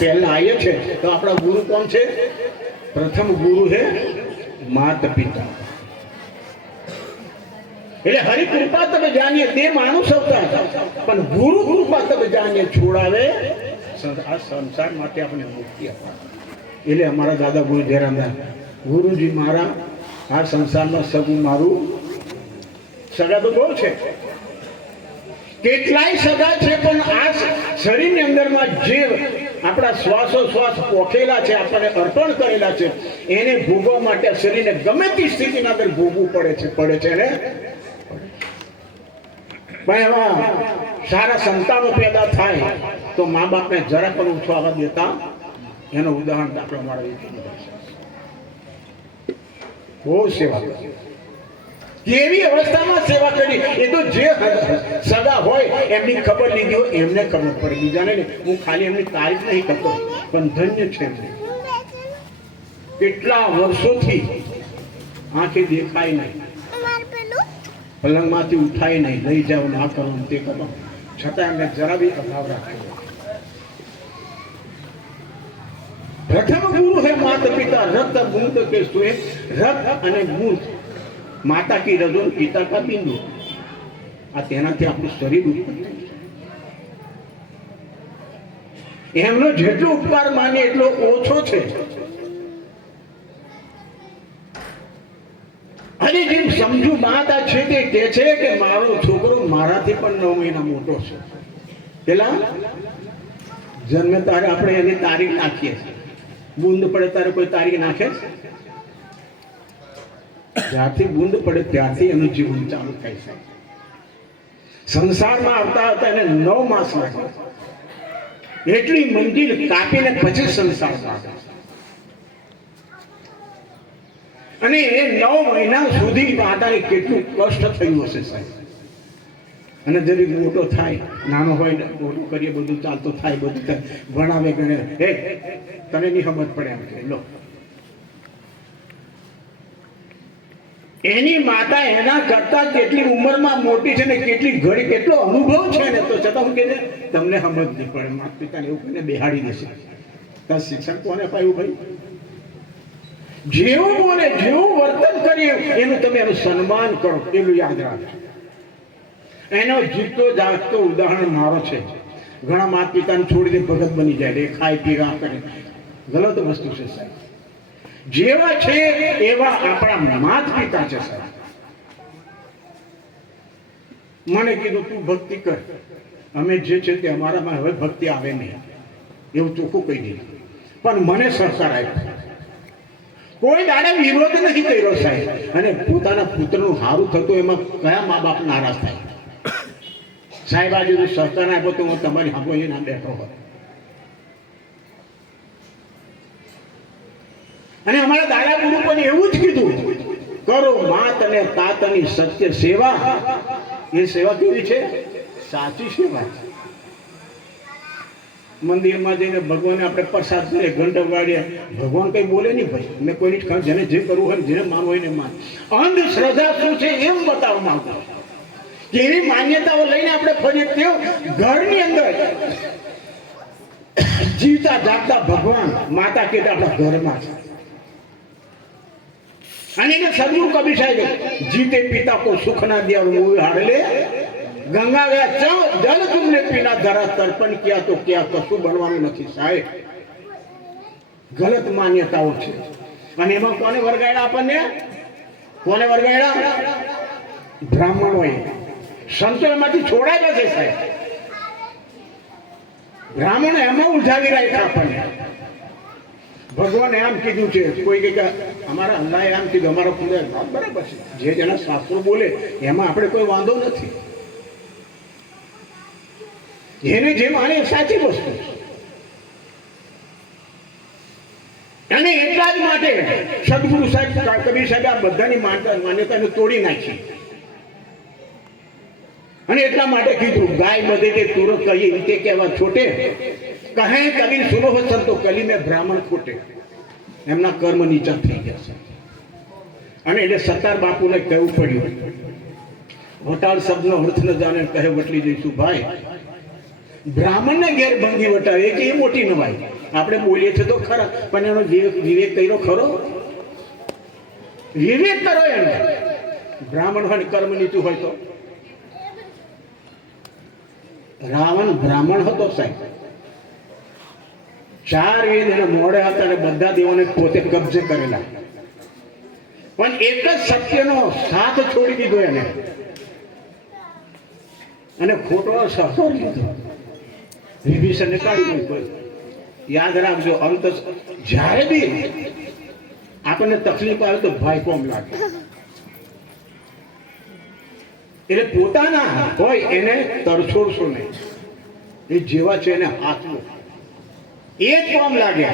पहला आए थे तो अपना गुरु कौन है? प्रथम गुरु है माता पिता। એટલે હરિ કૃપા તમે જાણીએ તે માણસ અવતાર, પણ ગુરુ કૃપા તમે જાણીએ છોડાવે આ સંસાર માટે આપણે મુક્તિ આપે। એટલે અમારા દાદા ગુરુ જયરામદાસ ગુરુજી મારા આ સંસારમાં સગું મારું સગા તો બહુ છે, કેટલાય સગા છે, પણ આ શરીરની અંદરમાં જે આપણા શ્વાસોશ્વાસ પોખેલા છે, આપણને અર્પણ કરેલા છે, એને ભોગવવા માટે શરીરને ગમે તે સ્થિતિના અંદર ભોગવું પડે છે ને ભાઈ। એવા સારા સંતાનો પેદા થાય તો મા બાપને જરા પણ ઓછો આવવા દેતા, એનું ઉદાહરણ દાખલો મારો બહુ સેવા કરી, કેવી અવસ્થામાં સેવા કરી એ તો જે સગા હોય એમની ખબર લીધી હોય એમને ખબર પડે, બીજાને નહીં। હું ખાલી એમની તારીફ નહીં કરતો, પણ ધન્ય છે એમને। કેટલા વર્ષોથી આંખે દેખાય નહીં, પલંગમાંથી ઉઠાય નહીં, લઈ જાઓ ના કરો તે કરો, છતાં એમને જરા બી અભાવ રાખ્યો। પ્રથમ ગુરુ હે માતા પિતા, રક્ત બૂંદ કે સુએ, રક્ત અને બૂંદ, માતા કી રજોન પિતા કા બિંદુ, આ તેનાથી આપણું શરીર ઉત્પન્ન થાય। એમનો જેટલો ઉપકાર માને એટલો ઓછો છે। અને જેમ સમજુ માતા છે તે કહે છે કે મારો છોકરો મારાથી પણ 9 મહિના મોટો છે, પેલા જન્મે તારે આપણે એની તારીખ નાખીએ, બૂંદ પડે તારે કોઈ તારીખ નાખે? જ્યારથી બૂંદ પડે ત્યારથી એનું જીવન ચાલુ થાય છે। સંસારમાં આવતા હતા એને 9 માસ લાગે, એટલી મંજિલ કાપીને પછી સંસારમાં આવે, અને એ 9 મહિના સુધી માતાને કેટલું કષ્ટ થયું હશે સાહેબ। અને જરી મોટો થાય, નાનો હોય ને મોટું કરીએ, બધું ચાલતું થાય, બધું થાય, ભણાવે ગણે, હે તને નહીં સમજ પડે એમ કે લો, એની માતા એના કરતા કેટલી ઉંમરમાં મોટી છે ને કેટલી ઘડી કેટલો અનુભવ છે ને, તો છતાં હું કહે તમને સમજ નહીં પડે। માતા પિતાને એવું કહીને બેહાડી દેશે, તાર શિક્ષણ કોને પાયું ભાઈ? જેવું બોલે જેવું વર્તન કર્યું એનું તમે એનું સન્માન કરો, એટલું યાદ રાખજો। એનો જીતતો જાગતો ઉદાહરણ મારો છે। ઘણા માતા પિતાને છોડી દે ભગત બની જાય, ખાય પીવા કરે, ગલત વસ્તુ છે સાહેબ। જેવા છે એવા આપણા માતા પિતા છે સાહેબ। મને કીધું તું ભક્તિ કર, અમે જે છે તે અમારામાં હવે ભક્તિ આવે નહીં, એવું ચોખ્ખું કહી દીધું, પણ મને સહકાર આપ્યો, કોઈ દાડે વિરોધ નથી કર્યો સાહેબ। અને પોતાના પુત્રનું સારું થતું એમાં કયા મા બાપ નારાજ થાય સાહેબ? આજે જો સહકાર આપ્યો તો હું તમારી સાંભળો ના બેઠો હોત। અને અમારા દાદા ગુરુ પણ એવું જ કીધું, કરો માત અને તાતની સત્ય સેવા। એ સેવા કેવી છે? સાચી સેવા છે। મંદિરમાં જઈને ભગવાનને આપણે પ્રસાદ કરીએ, ઘંટ વાળીએ, ભગવાન કઈ બોલે નહીં ભાઈ, મેં કોઈની જેને જે કરવું હોય જેને માનવું હોય ને માન। અંધશ્રદ્ધા શું છે એમ બતાવવા માંગુ, કેવી માન્યતાઓ લઈને આપણે ફરીએ તેઓ ઘરની અંદર જીવતા જાગતા ભગવાન માતા પિતા આપણા ઘરમાં છે। અને એને સદગુરુ કબીર સાહેબ જીતે પિતા કો સુખ ના દિયા वो हार ले गंगा गया जल तुमने पीना धरा तर्पण किया तो क्या, कશું બનવાનું નથી સાહેબ। ગલત માન્યતાઓ છે, અને એમાં કોને વર્ગાડ્યા? આપણને કોને વર્ગાડ્યા? બ્રાહ્મણોએ, સંતો એમાંથી છોડાયા છે સાહેબ। બ્રાહ્મણો એમાં ઉલઝાવી રાખ્યા આપણને। ભગવાને એમ કીધું છે, કોઈ કે અમારા અલ્લાહે એમ કીધું, અમારો ખુદા બરાબર છે, જે જેના શાસ્ત્રો બોલે એમાં આપણે કોઈ વાંધો નથી, જેને જે માને સાચી વસ્તુ છે। અને એટલા જ માટે સદગુરુ સાહેબ કબીર સાહેબ આ બધાની માન્યતાને તોડી નાખી, અને એટલા માટે કીધું ગાય બધે તે તુરત કહીએ રીતે કહેવા છોટે, કહે કબીર સુનો હો સંતો કલી મેં બ્રાહ્મણ ખોટે। એમના કર્મ નીચા થઈ ગયા છે, અને એટલે સત્તાર બાપુને કહેવું પડ્યું, વટાળ શબ્દનો અર્થ ન જાણે કહે વટલી જઈશું ભાઈ। બ્રાહ્મણને ઘેર બંધી વટાવે કે એ મોટી નવાઈ, આપણે બોલીએ છીએ તો ખરા, પણ એનો વિવેક કર્યો ખરો? વિવેક કરો એને. બ્રાહ્મણ હોય કર્મ નીતિ હોય તો. રાવણ બ્રાહ્મણ હતો સાહેબ, 4 વેદ એને મોડે હતા અને બધા દેવોને પોતે કબજે કરેલા, પણ એક જ સત્યનો સાથ છોડી દીધો એને અને ખોટો સહો લીધો. વિભીષણને કાઢી મૂક્યો. યાદ રાખજો, અંત જ્યારે બી આપણને તકલીફ આવે તો ભાઈ કોમ લાગે, એટલે પોતાના હોય એને તરછોડશો નહીં. એ જેવા છે એને હાથવું, એ જ કોમ લાગે.